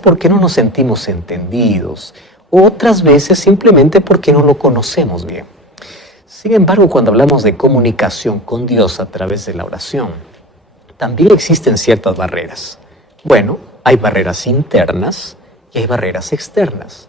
porque no nos sentimos entendidos, otras veces simplemente porque no lo conocemos bien. Sin embargo, cuando hablamos de comunicación con Dios a través de la oración, también existen ciertas barreras. Bueno, hay barreras internas y hay barreras externas.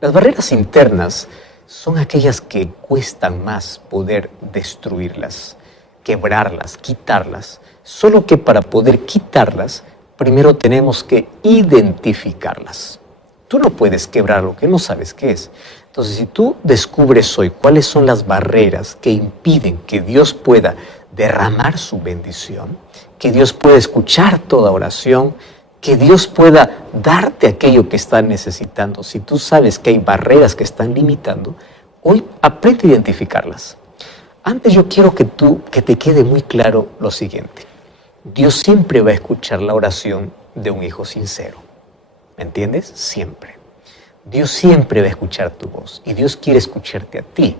Las barreras internas son aquellas que cuestan más poder destruirlas, quebrarlas, quitarlas. Solo que para poder quitarlas, primero tenemos que identificarlas. Tú no puedes quebrar lo que no sabes qué es. Entonces, si tú descubres hoy cuáles son las barreras que impiden que Dios pueda derramar su bendición, que Dios pueda escuchar toda oración, que Dios pueda darte aquello que estás necesitando. Si tú sabes que hay barreras que están limitando, hoy aprende a identificarlas. Antes yo quiero que te quede muy claro lo siguiente. Dios siempre va a escuchar la oración de un hijo sincero. ¿Me entiendes? Siempre. Dios siempre va a escuchar tu voz y Dios quiere escucharte a ti.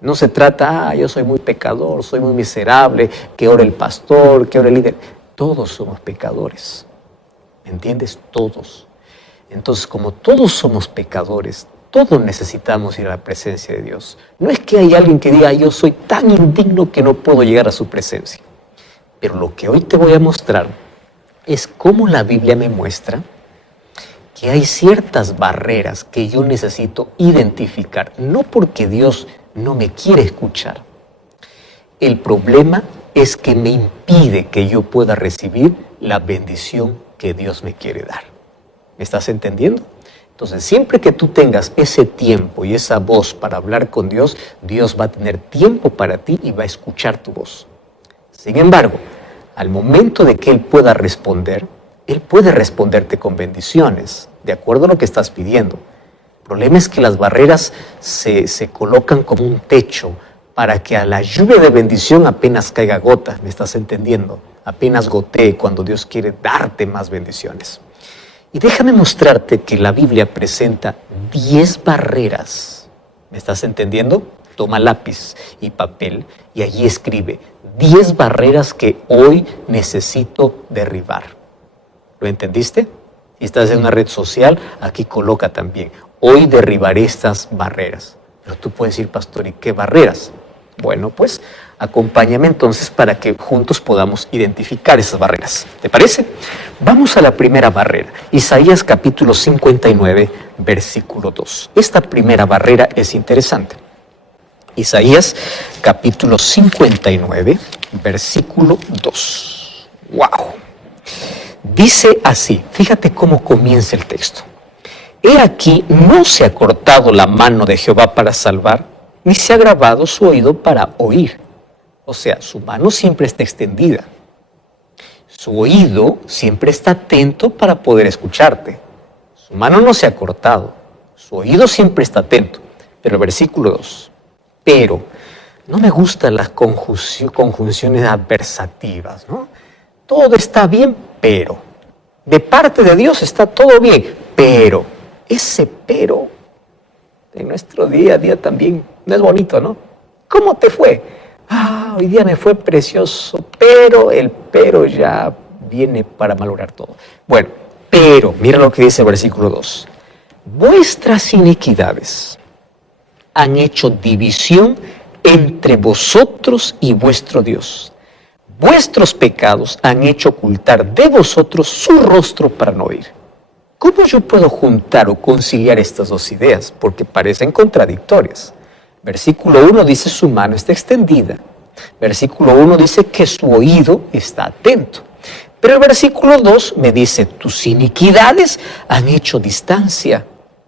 No se trata, yo soy muy pecador, soy muy miserable, que ore el pastor, que ore el líder. Todos somos pecadores. ¿Me entiendes? Todos. Entonces, como todos somos pecadores, todos necesitamos ir a la presencia de Dios. No es que hay alguien que diga, yo soy tan indigno que no puedo llegar a su presencia. Pero lo que hoy te voy a mostrar es cómo la Biblia me muestra que hay ciertas barreras que yo necesito identificar, no porque Dios no me quiere escuchar. El problema es que me impide que yo pueda recibir la bendición que Dios me quiere dar. ¿Me estás entendiendo? Entonces, siempre que tú tengas ese tiempo y esa voz para hablar con Dios, Dios va a tener tiempo para ti y va a escuchar tu voz. Sin embargo, al momento de que Él pueda responder, Él puede responderte con bendiciones, de acuerdo a lo que estás pidiendo. El problema es que las barreras se colocan como un techo para que a la lluvia de bendición apenas caiga gota, ¿me estás entendiendo? Apenas gotee cuando Dios quiere darte más bendiciones. Y déjame mostrarte que la Biblia presenta 10 barreras, ¿me estás entendiendo? Toma lápiz y papel y allí escribe 10 barreras que hoy necesito derribar. ¿Lo entendiste? Si estás en una red social, aquí coloca también, hoy derribaré estas barreras. Pero tú puedes decir, pastor, ¿y qué barreras? Bueno, pues acompáñame entonces para que juntos podamos identificar esas barreras. ¿Te parece? Vamos a la primera barrera. Isaías capítulo 59, versículo 2. Esta primera barrera es interesante. Isaías capítulo 59, versículo 2. ¡Wow! Dice así, fíjate cómo comienza el texto. He aquí, no se ha cortado la mano de Jehová para salvar, ni se ha agravado su oído para oír. O sea, su mano siempre está extendida. Su oído siempre está atento para poder escucharte. Su mano no se ha cortado. Su oído siempre está atento. Pero el versículo 2. Pero, no me gustan las conjunciones adversativas, ¿no? Todo está bien, pero. De parte de Dios está todo bien, pero. Ese pero en nuestro día a día también no es bonito, ¿no? ¿Cómo te fue? Hoy día me fue precioso, pero el pero ya viene para malograr todo. Bueno, pero, mira lo que dice el versículo 2. Vuestras iniquidades han hecho división entre vosotros y vuestro Dios. Vuestros pecados han hecho ocultar de vosotros su rostro para no oír. ¿Cómo yo puedo juntar o conciliar estas dos ideas? Porque parecen contradictorias. Versículo 1 dice su mano está extendida. Versículo 1 dice que su oído está atento. Pero el versículo 2 me dice, tus iniquidades han hecho distancia,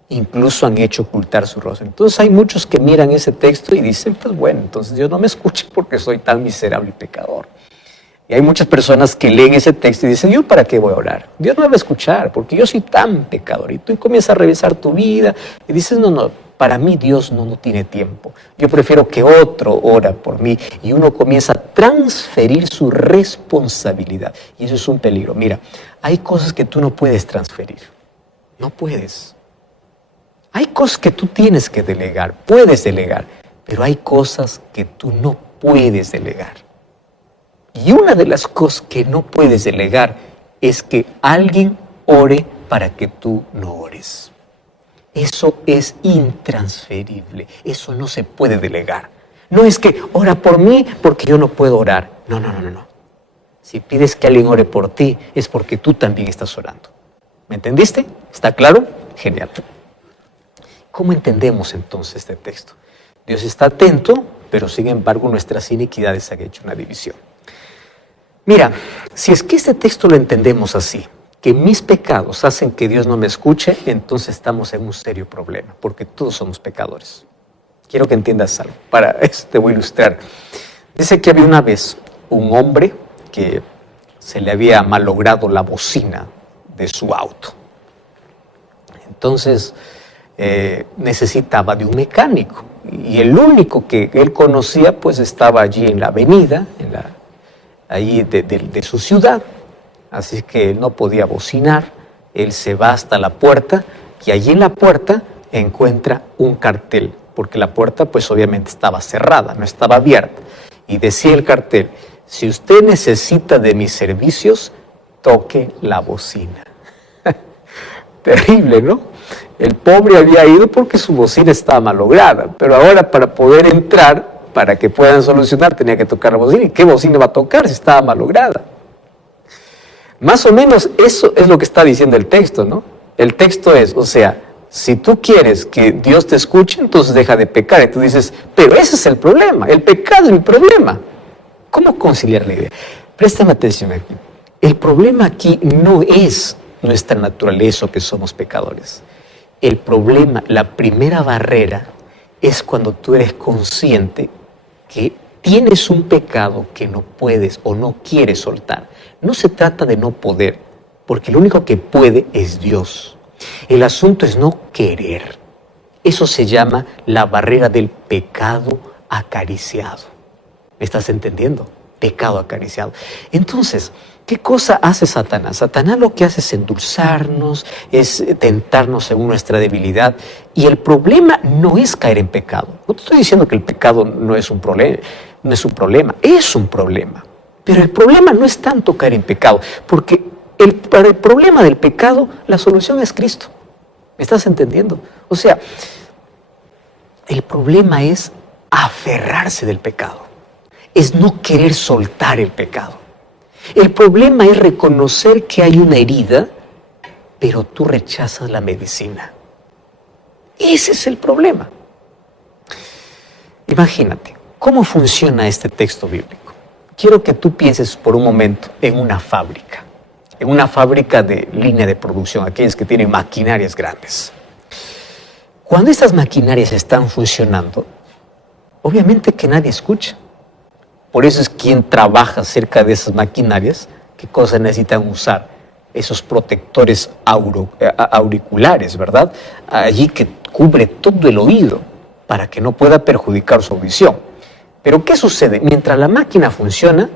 incluso han hecho ocultar su rostro. Entonces hay muchos que miran ese texto y dicen, pues bueno, entonces Dios no me escucha porque soy tan miserable y pecador. Y hay muchas personas que leen ese texto y dicen, ¿yo para qué voy a orar? Dios no me va a escuchar porque yo soy tan pecador. Y tú comienzas a revisar tu vida y dices, no, para mí Dios no tiene tiempo. Yo prefiero que otro ora por mí. Y uno comienza a transferir su responsabilidad. Y eso es un peligro. Mira, hay cosas que tú no puedes transferir. No puedes. Hay cosas que tú tienes que delegar. Puedes delegar. Pero hay cosas que tú no puedes delegar. Y una de las cosas que no puedes delegar es que alguien ore para que tú no ores. Eso es intransferible, eso no se puede delegar. No es que ora por mí porque yo no puedo orar. No. Si pides que alguien ore por ti, es porque tú también estás orando. ¿Me entendiste? ¿Está claro? Genial. ¿Cómo entendemos entonces este texto? Dios está atento, pero sin embargo nuestras iniquidades han hecho una división. Mira, si es que este texto lo entendemos así, que mis pecados hacen que Dios no me escuche, entonces estamos en un serio problema, porque todos somos pecadores. Quiero que entiendas algo. Para eso te voy a ilustrar. Dice que había una vez un hombre que se le había malogrado la bocina de su auto. Entonces necesitaba de un mecánico. Y el único que él conocía pues estaba allí en la avenida, allí de su ciudad. Así que él no podía bocinar. Él se va hasta la puerta y allí en la puerta encuentra un cartel. Porque la puerta pues obviamente estaba cerrada, no estaba abierta. Y decía el cartel: si usted necesita de mis servicios, toque la bocina. Terrible, ¿no? El pobre había ido porque su bocina estaba malograda, pero ahora para poder entrar, para que puedan solucionar, tenía que tocar la bocina. ¿Y qué bocina va a tocar si estaba malograda? Más o menos eso es lo que está diciendo el texto, ¿no? El texto es, o sea, si tú quieres que Dios te escuche, entonces deja de pecar. Y tú dices, pero ese es el problema, el pecado es mi problema. ¿Cómo conciliar la idea? Préstame atención aquí. El problema aquí no es nuestra naturaleza o que somos pecadores. El problema, la primera barrera, es cuando tú eres consciente que tienes un pecado que no puedes o no quieres soltar. No se trata de no poder, porque lo único que puede es Dios. El asunto es no querer. Eso se llama la barrera del pecado acariciado. ¿Me estás entendiendo? Pecado acariciado. Entonces, ¿qué cosa hace Satanás? Satanás lo que hace es endulzarnos, es tentarnos según nuestra debilidad. Y el problema no es caer en pecado. No te estoy diciendo que el pecado no es un problema, es un problema. Pero el problema no es tanto caer en pecado, porque para el problema del pecado, la solución es Cristo. ¿Me estás entendiendo? O sea, el problema es aferrarse del pecado. Es no querer soltar el pecado. El problema es reconocer que hay una herida, pero tú rechazas la medicina. Ese es el problema. Imagínate, ¿cómo funciona este texto bíblico? Quiero que tú pienses por un momento en una fábrica de línea de producción, aquellas que tienen maquinarias grandes. Cuando estas maquinarias están funcionando, obviamente que nadie escucha. Por eso es quien trabaja cerca de esas maquinarias, qué cosas necesitan usar, esos protectores auriculares, ¿verdad? Allí que cubre todo el oído para que no pueda perjudicar su audición. Pero ¿qué sucede? Mientras la máquina funciona,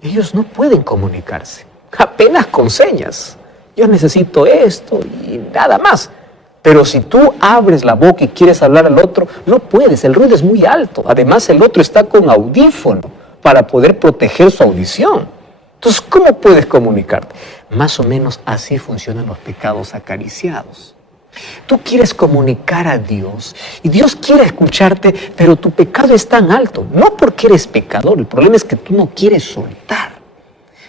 ellos no pueden comunicarse, apenas con señas. Yo necesito esto y nada más. Pero si tú abres la boca y quieres hablar al otro, no puedes, el ruido es muy alto. Además, el otro está con audífono para poder proteger su audición. Entonces, ¿cómo puedes comunicarte? Más o menos así funcionan los pecados acariciados. Tú quieres comunicar a Dios y Dios quiere escucharte, pero tu pecado es tan alto, no porque eres pecador, el problema es que tú no quieres soltar.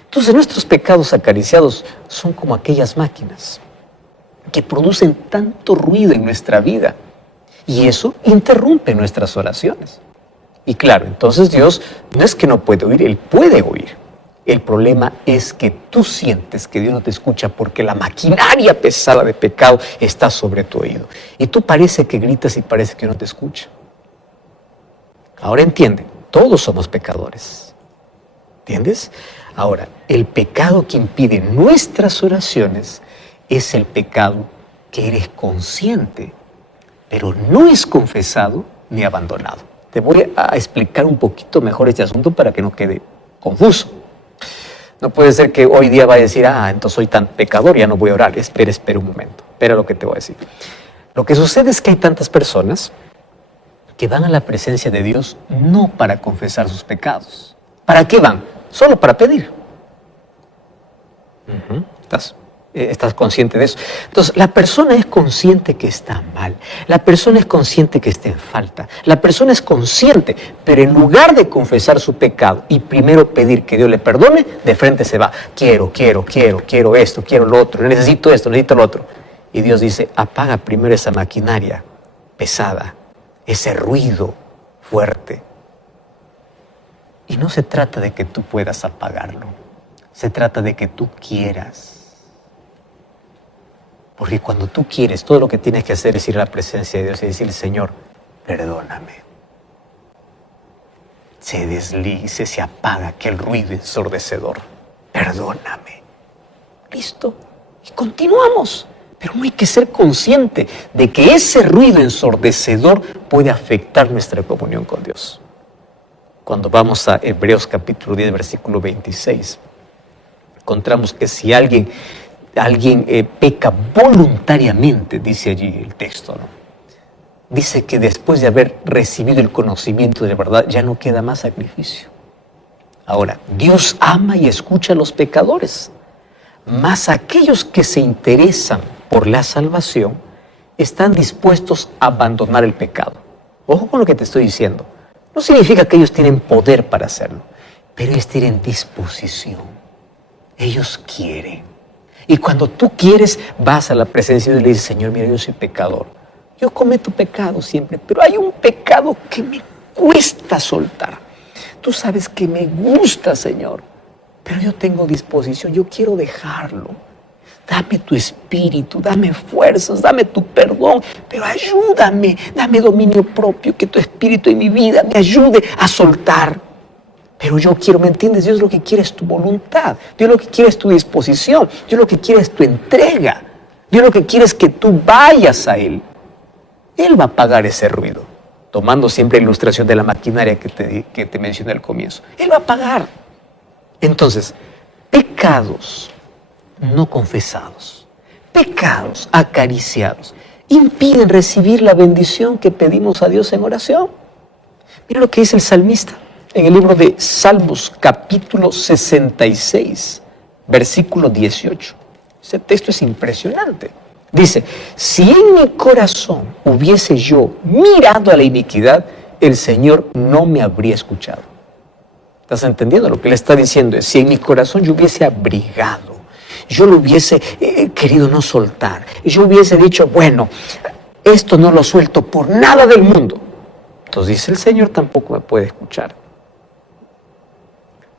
Entonces, nuestros pecados acariciados son como aquellas máquinas que producen tanto ruido en nuestra vida y eso interrumpe nuestras oraciones. Y claro, entonces Dios no es que no puede oír, Él puede oír. El problema es que tú sientes que Dios no te escucha porque la maquinaria pesada de pecado está sobre tu oído. Y tú parece que gritas y parece que no te escucha. Ahora entiende, todos somos pecadores. ¿Entiendes? Ahora, el pecado que impide nuestras oraciones es el pecado que eres consciente, pero no es confesado ni abandonado. Te voy a explicar un poquito mejor este asunto para que no quede confuso. No puede ser que hoy día vaya a decir, entonces soy tan pecador, ya no voy a orar. Espera un momento. Espera lo que te voy a decir. Lo que sucede es que hay tantas personas que van a la presencia de Dios no para confesar sus pecados. ¿Para qué van? Solo para pedir. ¿Estás? ¿Estás consciente de eso? Entonces, la persona es consciente que está mal. La persona es consciente que está en falta. La persona es consciente, pero en lugar de confesar su pecado y primero pedir que Dios le perdone, de frente se va. Quiero esto, quiero lo otro, necesito esto, necesito lo otro. Y Dios dice, apaga primero esa maquinaria pesada, ese ruido fuerte. Y no se trata de que tú puedas apagarlo. Se trata de que tú quieras. Porque cuando tú quieres, todo lo que tienes que hacer es ir a la presencia de Dios y decirle, Señor, perdóname. Se deslice, se apaga aquel ruido ensordecedor. Perdóname. Listo. Y continuamos. Pero no hay que ser consciente de que ese ruido ensordecedor puede afectar nuestra comunión con Dios. Cuando vamos a Hebreos capítulo 10, versículo 26, encontramos que si alguien peca voluntariamente, dice allí el texto, ¿no? Dice que después de haber recibido el conocimiento de la verdad, ya no queda más sacrificio. Ahora, Dios ama y escucha a los pecadores, mas aquellos que se interesan por la salvación están dispuestos a abandonar el pecado. Ojo con lo que te estoy diciendo. No significa que ellos tienen poder para hacerlo, pero ellos tienen disposición. Ellos quieren. Y cuando tú quieres, vas a la presencia de Dios y le dices, Señor, mira, yo soy pecador. Yo cometo pecado siempre, pero hay un pecado que me cuesta soltar. Tú sabes que me gusta, Señor, pero yo tengo disposición, yo quiero dejarlo. Dame tu espíritu, dame fuerzas, dame tu perdón, pero ayúdame, dame dominio propio, que tu espíritu en mi vida me ayude a soltar. Pero yo quiero, ¿me entiendes? Dios lo que quiere es tu voluntad. Dios lo que quiere es tu disposición. Dios lo que quiere es tu entrega. Dios lo que quiere es que tú vayas a Él. Él va a apagar ese ruido. Tomando siempre la ilustración de la maquinaria que te mencioné al comienzo. Él va a apagar. Entonces, pecados no confesados, pecados acariciados, impiden recibir la bendición que pedimos a Dios en oración. Mira lo que dice el salmista. En el libro de Salmos, capítulo 66, versículo 18. Ese texto es impresionante. Dice, si en mi corazón hubiese yo mirado a la iniquidad, el Señor no me habría escuchado. ¿Estás entendiendo? Lo que le está diciendo es, si en mi corazón yo hubiese abrigado, yo lo hubiese querido no soltar, yo hubiese dicho, bueno, esto no lo suelto por nada del mundo. Entonces dice, el Señor tampoco me puede escuchar.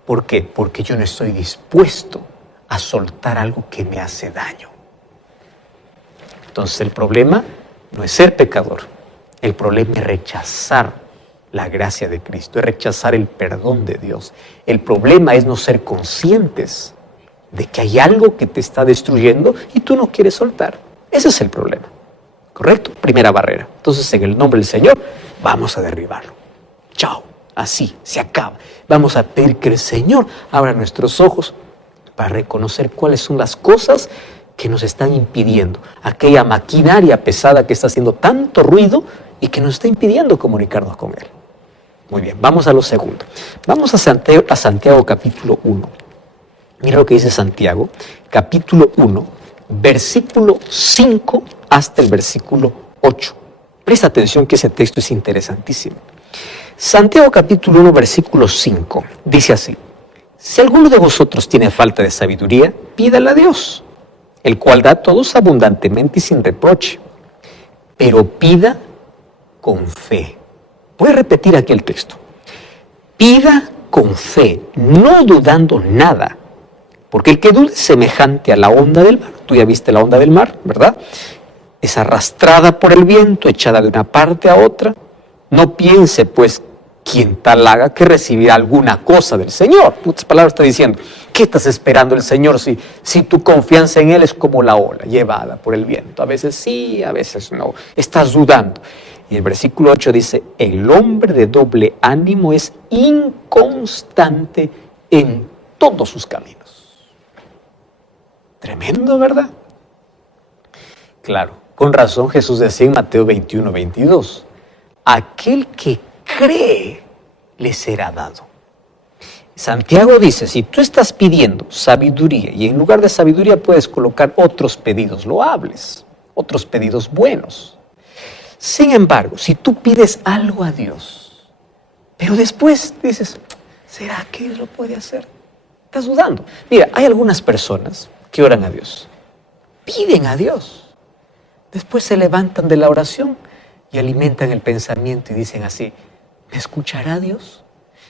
¿Por qué? Porque yo no estoy dispuesto a soltar algo que me hace daño. Entonces el problema no es ser pecador. El problema es rechazar la gracia de Cristo, es rechazar el perdón de Dios. El problema es no ser conscientes de que hay algo que te está destruyendo y tú no quieres soltar. Ese es el problema. ¿Correcto? Primera barrera. Entonces, en el nombre del Señor, vamos a derribarlo. Chao. Así, se acaba. Vamos a pedir que el Señor abra nuestros ojos para reconocer cuáles son las cosas que nos están impidiendo. Aquella maquinaria pesada que está haciendo tanto ruido y que nos está impidiendo comunicarnos con Él. Muy bien, vamos a lo segundo. Vamos a Santiago capítulo 1. Mira lo que dice Santiago, capítulo 1, versículo 5 hasta el versículo 8. Presta atención que ese texto es interesantísimo. Santiago capítulo 1, versículo 5, dice así, si alguno de vosotros tiene falta de sabiduría, pídala a Dios, el cual da a todos abundantemente y sin reproche, pero pida con fe. Voy a repetir aquí el texto. Pida con fe, no dudando nada, porque el que duda es semejante a la onda del mar. Tú ya viste la onda del mar, ¿verdad? Es arrastrada por el viento, echada de una parte a otra. No piense, pues, quien tal haga que recibirá alguna cosa del Señor. En otras palabras está diciendo, ¿qué estás esperando el Señor si tu confianza en Él es como la ola llevada por el viento? A veces sí, a veces no. Estás dudando. Y el versículo 8 dice, el hombre de doble ánimo es inconstante en todos sus caminos. Tremendo, ¿verdad? Claro, con razón Jesús decía en Mateo 21, 22, aquel que cree le será dado. Santiago dice, si tú estás pidiendo sabiduría y en lugar de sabiduría puedes colocar otros pedidos loables, otros pedidos buenos. Sin embargo, si tú pides algo a Dios, pero después dices, ¿será que Él lo puede hacer? Estás dudando. Mira, hay algunas personas que oran a Dios, piden a Dios, después se levantan de la oración y alimentan el pensamiento y dicen así, ¿me escuchará Dios?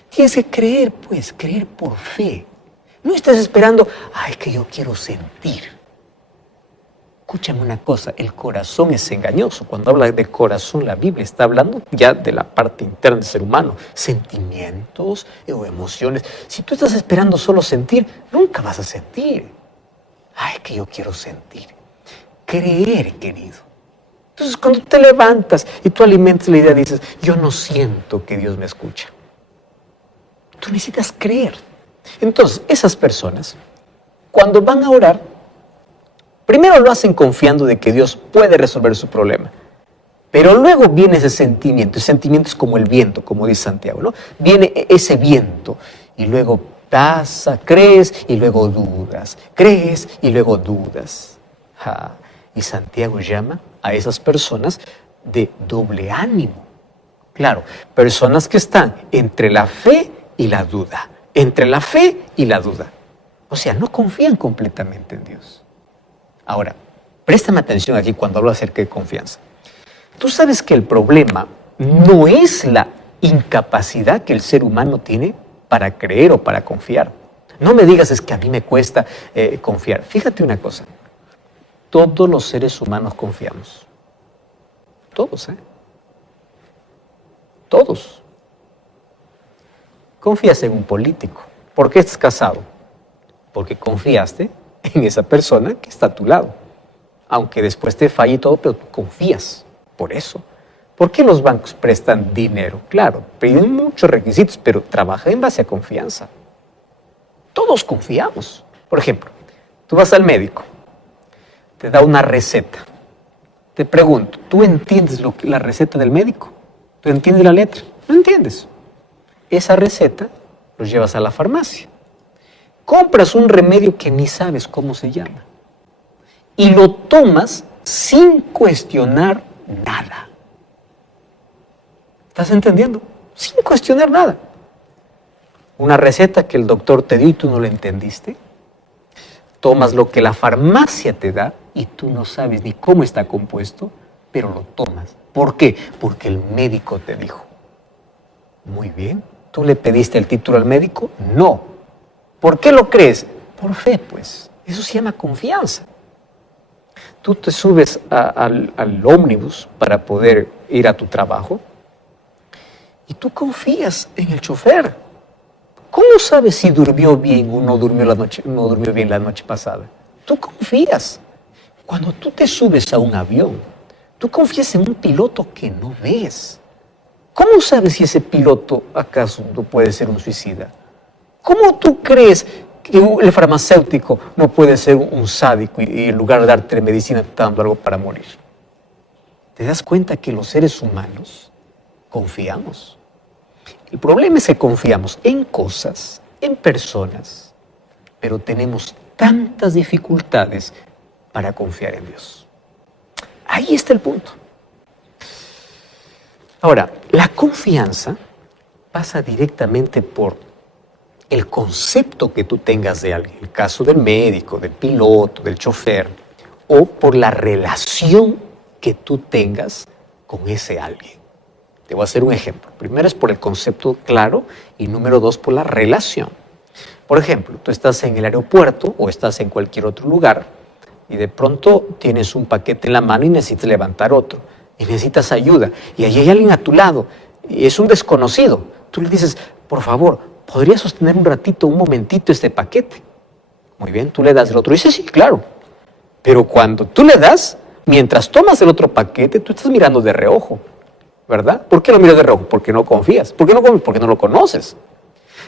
Tienes que creer, pues, creer por fe. No estés esperando, ay, que yo quiero sentir. Escúchame una cosa, el corazón es engañoso. Cuando habla de corazón, la Biblia está hablando ya de la parte interna del ser humano. Sentimientos o emociones. Si tú estás esperando solo sentir, nunca vas a sentir. Ay, que yo quiero sentir. Creer, querido. Entonces, cuando te levantas y tú alimentas la idea, dices, yo no siento que Dios me escucha. Tú necesitas creer. Entonces, esas personas, cuando van a orar, primero lo hacen confiando de que Dios puede resolver su problema. Pero luego viene ese sentimiento. El sentimiento es como el viento, como dice Santiago, ¿no? Viene ese viento y luego pasa, crees y luego dudas. Crees y luego dudas. Y Santiago llama a esas personas de doble ánimo. Claro, personas que están entre la fe y la duda. Entre la fe y la duda. O sea, no confían completamente en Dios. Ahora, préstame atención aquí cuando hablo acerca de confianza. Tú sabes que el problema no es la incapacidad que el ser humano tiene para creer o para confiar. No me digas, es que a mí me cuesta confiar. Fíjate una cosa. Todos los seres humanos confiamos. Todos, ¿eh? Todos. Confías en un político. ¿Por qué estás casado? Porque confiaste en esa persona que está a tu lado. Aunque después te falle todo, pero tú confías. Por eso. ¿Por qué los bancos prestan dinero? Claro, piden muchos requisitos, pero trabajan en base a confianza. Todos confiamos. Por ejemplo, tú vas al médico, te da una receta. Te pregunto, ¿tú entiendes la receta del médico? ¿Tú entiendes la letra? No entiendes. Esa receta lo llevas a la farmacia. Compras un remedio que ni sabes cómo se llama. Y lo tomas sin cuestionar nada. ¿Estás entendiendo? Sin cuestionar nada. Una receta que el doctor te dio y tú no la entendiste. Tomas lo que la farmacia te da y tú no sabes ni cómo está compuesto, pero lo tomas. ¿Por qué? Porque el médico te dijo. Muy bien. ¿Tú le pediste el título al médico? No. ¿Por qué lo crees? Por fe, pues. Eso se llama confianza. Tú te subes al ómnibus para poder ir a tu trabajo y tú confías en el chofer. ¿Cómo sabes si durmió bien o no durmió bien la noche pasada? Tú confías. Cuando tú te subes a un avión, tú confías en un piloto que no ves. ¿Cómo sabes si ese piloto acaso no puede ser un suicida? ¿Cómo tú crees que el farmacéutico no puede ser un sádico y en lugar de darte medicina te está dando algo para morir? ¿Te das cuenta que los seres humanos confiamos? El problema es que confiamos en cosas, en personas, pero tenemos tantas dificultades para confiar en Dios. Ahí está el punto. Ahora, la confianza pasa directamente por el concepto que tú tengas de alguien, el caso del médico, del piloto, del chofer, o por la relación que tú tengas con ese alguien. Te voy a hacer un ejemplo. Primero es por el concepto claro y número 2 por la relación. Por ejemplo, tú estás en el aeropuerto o estás en cualquier otro lugar y de pronto tienes un paquete en la mano y necesitas levantar otro y necesitas ayuda y ahí hay alguien a tu lado y es un desconocido. Tú le dices, por favor, ¿podría sostener un ratito, un momentito este paquete? Muy bien, tú le das el otro y dice, sí, claro. Pero cuando tú le das, mientras tomas el otro paquete, tú estás mirando de reojo, ¿verdad? ¿Por qué lo miras de reojo? Porque no confías. ¿Por qué no confías? Porque no lo conoces.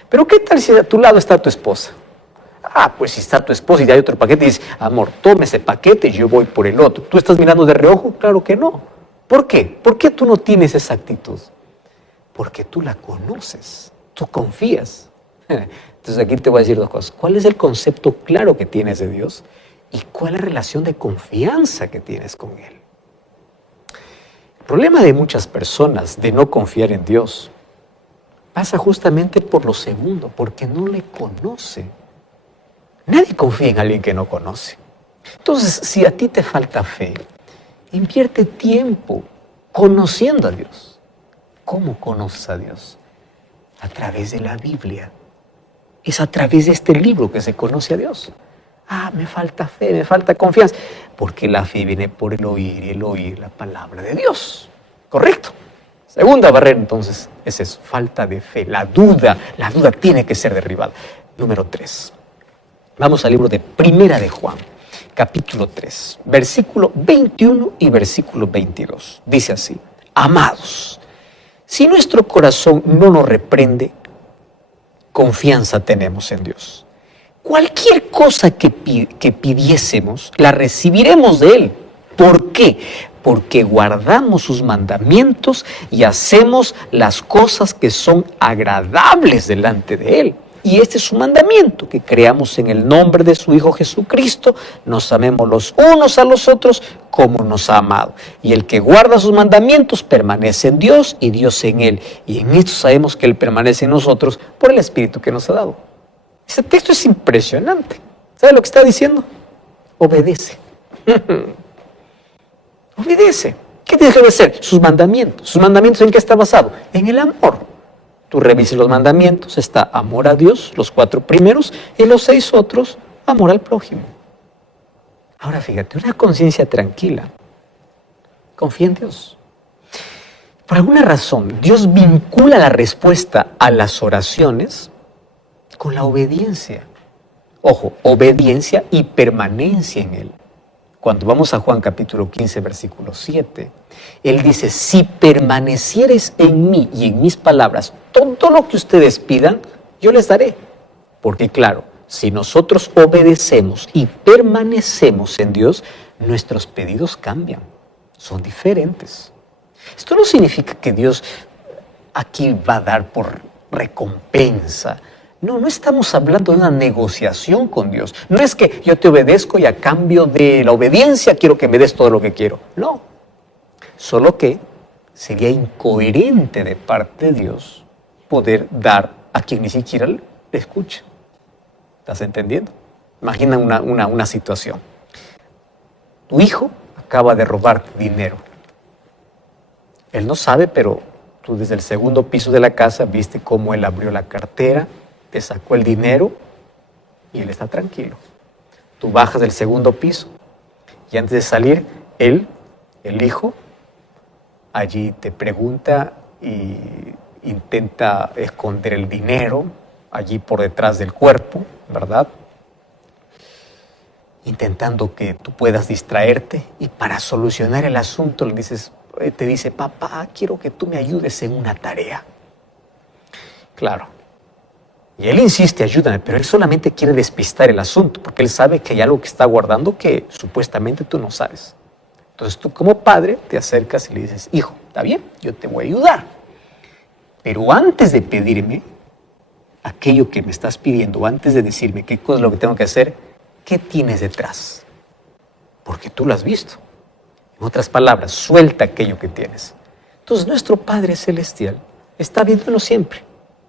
Pero ¿qué tal si a tu lado está tu esposa? Pues si está tu esposa y hay otro paquete y dices, amor, tome ese paquete y yo voy por el otro. ¿Tú estás mirando de reojo? Claro que no. ¿Por qué? ¿Por qué tú no tienes esa actitud? Porque tú la conoces, tú confías. Entonces aquí te voy a decir dos cosas. ¿Cuál es el concepto claro que tienes de Dios? ¿Y cuál es la relación de confianza que tienes con Él? El problema de muchas personas de no confiar en Dios pasa justamente por lo segundo, porque no le conoce. Nadie confía en alguien que no conoce. Entonces, si a ti te falta fe, invierte tiempo conociendo a Dios. ¿Cómo conoces a Dios? A través de la Biblia. Es a través de este libro que se conoce a Dios. Me falta fe, me falta confianza. Porque la fe viene por el oír y el oír la palabra de Dios. ¿Correcto? Segunda barrera, entonces, es eso, falta de fe. La duda tiene que ser derribada. Número 3. Vamos al libro de Primera de Juan, capítulo 3, versículo 21 y versículo 22. Dice así: amados, si nuestro corazón no nos reprende, confianza tenemos en Dios. Cualquier cosa que pidiésemos, la recibiremos de Él. ¿Por qué? Porque guardamos sus mandamientos y hacemos las cosas que son agradables delante de Él. Y este es su mandamiento, que creamos en el nombre de su Hijo Jesucristo, nos amemos los unos a los otros como nos ha amado. Y el que guarda sus mandamientos permanece en Dios y Dios en Él. Y en esto sabemos que Él permanece en nosotros por el Espíritu que nos ha dado. Este texto es impresionante. ¿Sabe lo que está diciendo? Obedece. Obedece. ¿Qué tienes que obedecer? Sus mandamientos. ¿Sus mandamientos en qué está basado? En el amor. Tú revises los mandamientos, está amor a Dios, los 4 primeros, y los 6 otros, amor al prójimo. Ahora fíjate, una conciencia tranquila. Confía en Dios. Por alguna razón, Dios vincula la respuesta a las oraciones con la obediencia. Ojo, obediencia y permanencia en Él. Cuando vamos a Juan capítulo 15, versículo 7, Él dice: si permaneciereis en mí y en mis palabras, todo lo que ustedes pidan, yo les daré. Porque claro, si nosotros obedecemos y permanecemos en Dios, nuestros pedidos cambian, son diferentes. Esto no significa que Dios aquí va a dar por recompensa. No estamos hablando de una negociación con Dios. No es que yo te obedezco y a cambio de la obediencia quiero que me des todo lo que quiero. No. Solo que sería incoherente de parte de Dios poder dar a quien ni siquiera le escucha. ¿Estás entendiendo? Imagina una situación. Tu hijo acaba de robarte dinero. Él no sabe, pero tú desde el segundo piso de la casa viste cómo él abrió la cartera, te sacó el dinero y él está tranquilo. Tú bajas del segundo piso y antes de salir, él, el hijo, allí te pregunta y intenta esconder el dinero allí por detrás del cuerpo, ¿verdad? Intentando que tú puedas distraerte, y para solucionar el asunto te dice: papá, quiero que tú me ayudes en una tarea. Claro. Y él insiste: ayúdame, pero él solamente quiere despistar el asunto, porque él sabe que hay algo que está guardando que supuestamente tú no sabes. Entonces tú como padre te acercas y le dices: hijo, está bien, yo te voy a ayudar. Pero antes de pedirme aquello que me estás pidiendo, antes de decirme qué cosa es lo que tengo que hacer, ¿qué tienes detrás? Porque tú lo has visto. En otras palabras, suelta aquello que tienes. Entonces nuestro Padre Celestial está viéndonos siempre,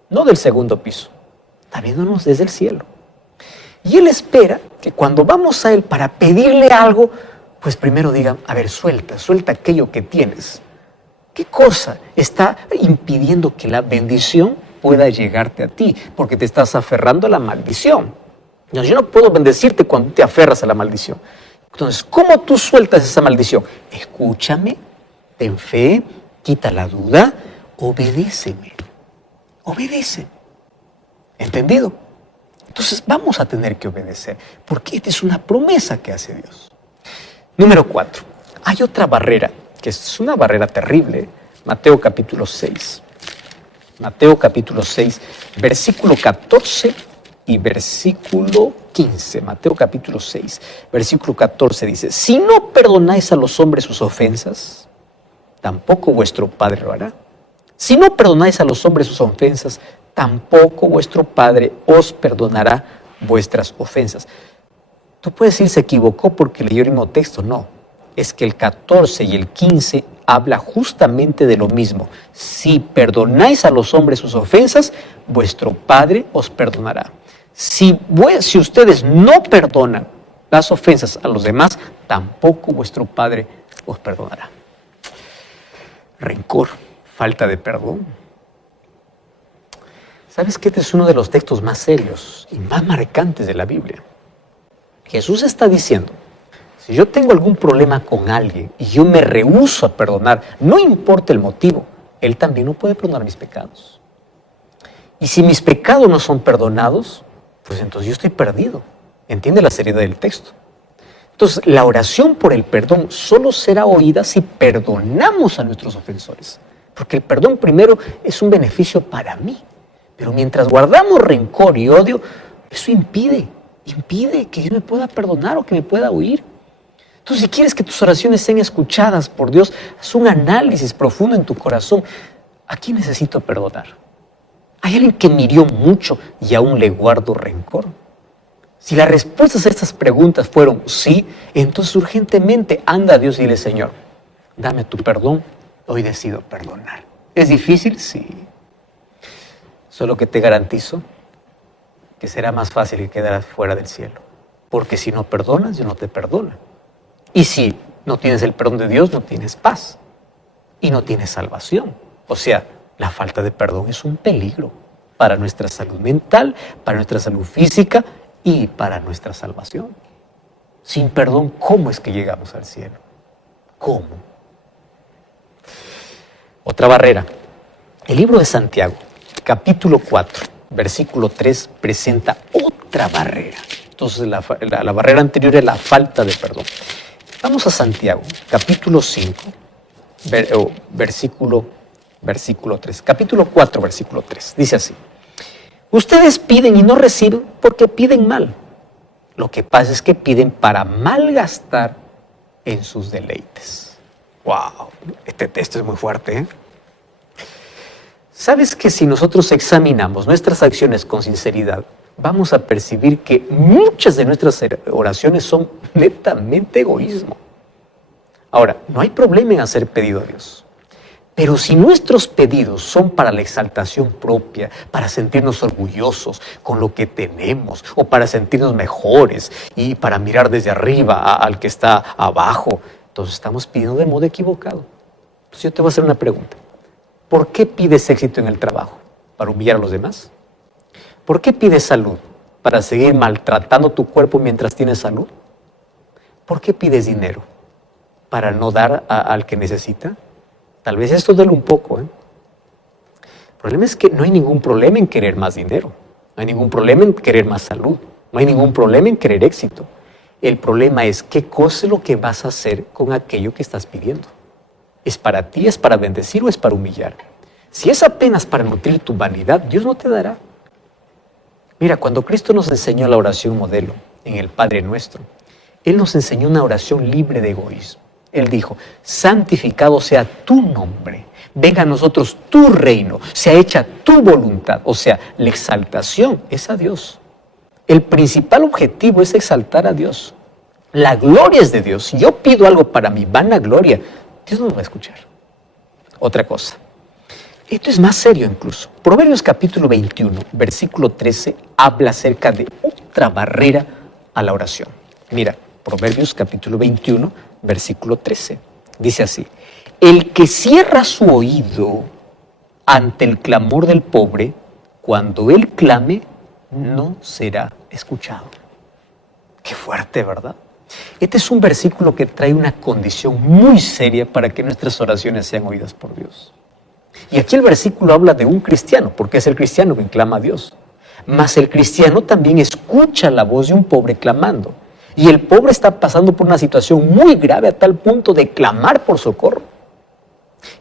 no del segundo piso, está viéndonos desde el cielo. Y Él espera que cuando vamos a Él para pedirle algo, pues primero diga: a ver, suelta aquello que tienes. ¿Qué cosa está impidiendo que la bendición pueda llegarte a ti? Porque te estás aferrando a la maldición. No, yo no puedo bendecirte cuando te aferras a la maldición. Entonces, ¿cómo tú sueltas esa maldición? Escúchame, ten fe, quita la duda, obedéceme. Obedece. ¿Entendido? Entonces vamos a tener que obedecer, porque esta es una promesa que hace Dios. Número 4. Hay otra barrera, que es una barrera terrible. Mateo capítulo 6. Mateo capítulo 6, versículo 14 y versículo 15. Mateo capítulo 6, versículo 14 dice: si no perdonáis a los hombres sus ofensas, tampoco vuestro Padre lo hará. Si no perdonáis a los hombres sus ofensas, tampoco vuestro Padre os perdonará vuestras ofensas. Tú puedes decir, se equivocó porque leyó el mismo texto. No, es que el 14 y el 15 habla justamente de lo mismo. Si perdonáis a los hombres sus ofensas, vuestro Padre os perdonará. Si ustedes no perdonan las ofensas a los demás, tampoco vuestro Padre os perdonará. Rencor, falta de perdón. ¿Sabes que este es uno de los textos más serios y más marcantes de la Biblia? Jesús está diciendo, si yo tengo algún problema con alguien y yo me rehúso a perdonar, no importa el motivo, Él también no puede perdonar mis pecados. Y si mis pecados no son perdonados, pues entonces yo estoy perdido. ¿Entiende la seriedad del texto? Entonces, la oración por el perdón solo será oída si perdonamos a nuestros ofensores. Porque el perdón primero es un beneficio para mí. Pero mientras guardamos rencor y odio, eso impide que Dios me pueda perdonar o que me pueda oír. Entonces, si quieres que tus oraciones sean escuchadas por Dios, haz un análisis profundo en tu corazón. ¿A quién necesito perdonar? ¿Hay alguien que me hirió mucho y aún le guardo rencor? Si las respuestas a estas preguntas fueron sí, entonces urgentemente anda a Dios y dile, Señor, dame tu perdón, hoy decido perdonar. ¿Es difícil? Sí. Solo que te garantizo que será más fácil que quedarás fuera del cielo. Porque si no perdonas, Dios no te perdona. Y si no tienes el perdón de Dios, no tienes paz. Y no tienes salvación. O sea, la falta de perdón es un peligro para nuestra salud mental, para nuestra salud física y para nuestra salvación. Sin perdón, ¿cómo es que llegamos al cielo? ¿Cómo? Otra barrera. El libro de Santiago, capítulo 4, versículo 3, presenta otra barrera. Entonces, la barrera anterior es la falta de perdón. Vamos a Santiago, capítulo 5, versículo 3. Capítulo 4, versículo 3. Dice así. Ustedes piden y no reciben porque piden mal. Lo que pasa es que piden para malgastar en sus deleites. ¡Wow! Este texto es muy fuerte, ¿eh? ¿Sabes que si nosotros examinamos nuestras acciones con sinceridad, vamos a percibir que muchas de nuestras oraciones son netamente egoísmo? Ahora, no hay problema en hacer pedido a Dios. Pero si nuestros pedidos son para la exaltación propia, para sentirnos orgullosos con lo que tenemos, o para sentirnos mejores y para mirar desde arriba al que está abajo, entonces estamos pidiendo de modo equivocado. Entonces yo te voy a hacer una pregunta. ¿Por qué pides éxito en el trabajo? ¿Para humillar a los demás? ¿Por qué pides salud? ¿Para seguir maltratando tu cuerpo mientras tienes salud? ¿Por qué pides dinero? ¿Para no dar al que necesita? Tal vez esto duele un poco, ¿eh? El problema es que no hay ningún problema en querer más dinero. No hay ningún problema en querer más salud. No hay ningún problema en querer éxito. El problema es qué cosa es lo que vas a hacer con aquello que estás pidiendo. ¿Es para ti, es para bendecir o es para humillar? Si es apenas para nutrir tu vanidad, Dios no te dará. Mira, cuando Cristo nos enseñó la oración modelo en el Padre Nuestro, Él nos enseñó una oración libre de egoísmo. Él dijo, santificado sea tu nombre, venga a nosotros tu reino, sea hecha tu voluntad. O sea, la exaltación es a Dios. El principal objetivo es exaltar a Dios. La gloria es de Dios. Si yo pido algo para mi vanagloria, Dios no lo va a escuchar. Otra cosa. Esto es más serio incluso. Proverbios capítulo 21, versículo 13, habla acerca de otra barrera a la oración. Mira, Proverbios capítulo 21, versículo 13. Dice así. El que cierra su oído ante el clamor del pobre, cuando él clame, no será escuchado. Qué fuerte, ¿verdad? Este es un versículo que trae una condición muy seria para que nuestras oraciones sean oídas por Dios. Y aquí el versículo habla de un cristiano, porque es el cristiano que clama a Dios. Mas el cristiano también escucha la voz de un pobre clamando. Y el pobre está pasando por una situación muy grave a tal punto de clamar por socorro.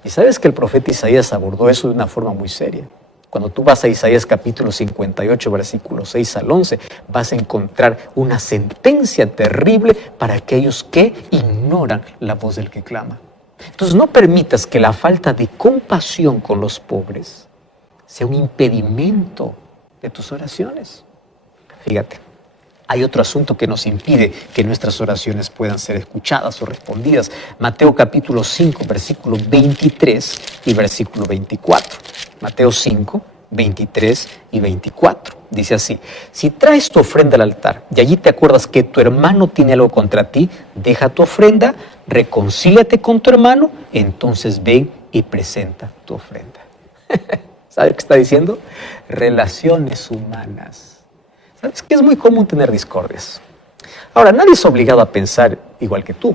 Y sabes que el profeta Isaías abordó eso de una forma muy seria. Cuando tú vas a Isaías capítulo 58, versículos 6 al 11, vas a encontrar una sentencia terrible para aquellos que ignoran la voz del que clama. Entonces no permitas que la falta de compasión con los pobres sea un impedimento de tus oraciones. Fíjate, hay otro asunto que nos impide que nuestras oraciones puedan ser escuchadas o respondidas. Mateo capítulo 5, versículo 23 y versículo 24. Mateo 5, 23 y 24. Dice así: si traes tu ofrenda al altar y allí te acuerdas que tu hermano tiene algo contra ti, deja tu ofrenda, reconcíliate con tu hermano, entonces ven y presenta tu ofrenda. ¿Sabes qué está diciendo? Relaciones humanas. ¿Sabes que es muy común tener discordias? Ahora, nadie es obligado a pensar igual que tú.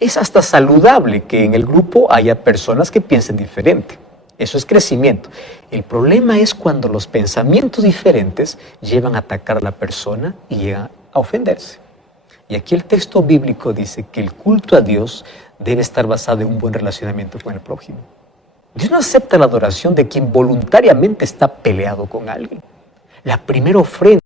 Es hasta saludable que en el grupo haya personas que piensen diferente. Eso es crecimiento. El problema es cuando los pensamientos diferentes llevan a atacar a la persona y llegan a ofenderse. Y aquí el texto bíblico dice que el culto a Dios debe estar basado en un buen relacionamiento con el prójimo. Dios no acepta la adoración de quien voluntariamente está peleado con alguien. La primera ofrenda